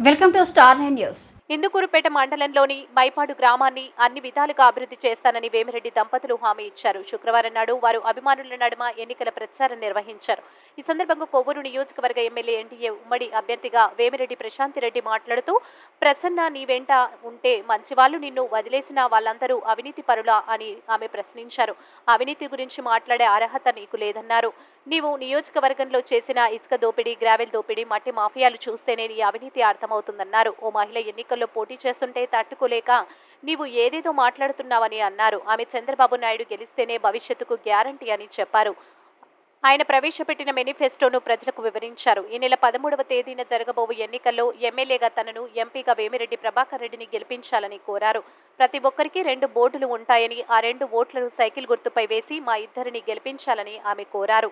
welcome to Star Nine News Indukurpet మండలంలోని మైపాడు గ్రామాన్ని అన్ని విధాలుగా అభివృద్ధి చేస్తానని వేమిరెడ్డి దంపతులు హామీ ఇచ్చారు. శుక్రవారం నాడు వారు అభిమానుల నడుమ ఎన్నికల ప్రచారం నిర్వహించారు. ఈ సందర్భంగా కొవ్వూరు నియోజకవర్గ ఎమ్మెల్యే ఎన్డీఏ ఉమ్మడి అభ్యర్థిగా వేమిరెడ్డి ప్రశాంతిరెడ్డి మాట్లాడుతూ ప్రసన్న నీ వెంట ఉంటే మంచివాళ్ళు నిన్ను వదిలేసిన వాళ్ళందరూ అవినీతి పరులా అని ఆమె ప్రశ్నించారు. అవినీతి గురించి మాట్లాడే అర్హత నీకు లేదన్నారు. నీవు నియోజకవర్గంలో చేసిన ఇసుక దోపిడీ గ్రావెల్ దోపిడీ మట్టి మాఫియాలు చూస్తేనే నీ అవినీతి అర్థమవుతుందన్నారు. ఓ మహిళ ఎన్నికల్లో పోటీ చేస్తుంటే తట్టుకోలేక నీవు ఏదేదో మాట్లాడుతున్నావని అన్నారు. ఆమె చంద్రబాబు నాయుడు గెలిస్తేనే భవిష్యత్తుకు గ్యారంటీ అని చెప్పారు. ఆయన ప్రవేశపెట్టిన మేనిఫెస్టోను ప్రజలకు వివరించారు. ఈ నెల పదమూడవ తేదీన జరగబోవు ఎన్నికల్లో ఎమ్మెల్యేగా తనను ఎంపీగా వేమిరెడ్డి ప్రభాకర్ రెడ్డిని గెలిపించాలని కోరారు. ప్రతి ఒక్కరికి రెండు బోర్డులు ఉంటాయని ఆ రెండు ఓట్లను సైకిల్ గుర్తుపై వేసి మా ఇద్దరిని గెలిపించాలని ఆమె కోరారు.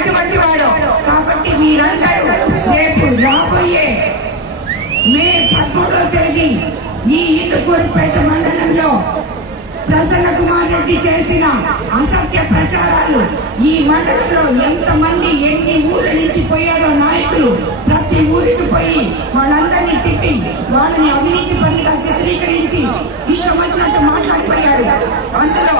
ఎటువంటి వాడు. కాబట్టి మీరందరూ రేపు రాబోయే మే పదమూడవ తేదీ ఈ ఇందుకూరుపేట మండలంలో ప్రసన్న కుమార్ రెడ్డి చేసిన అసత్య ప్రచారాలు. ఈ మండలంలో ఎంతమంది ఎన్ని ఊరు నుంచి పోయారో నాయకులు ప్రతి ఊరికి పోయి వాళ్ళందరినీ తిట్టి వాళ్ళని అవినీతి పనిగా చిత్రీకరించి ఇష్టం వచ్చినట్టు మాట్లాడిపోయాడు అందులో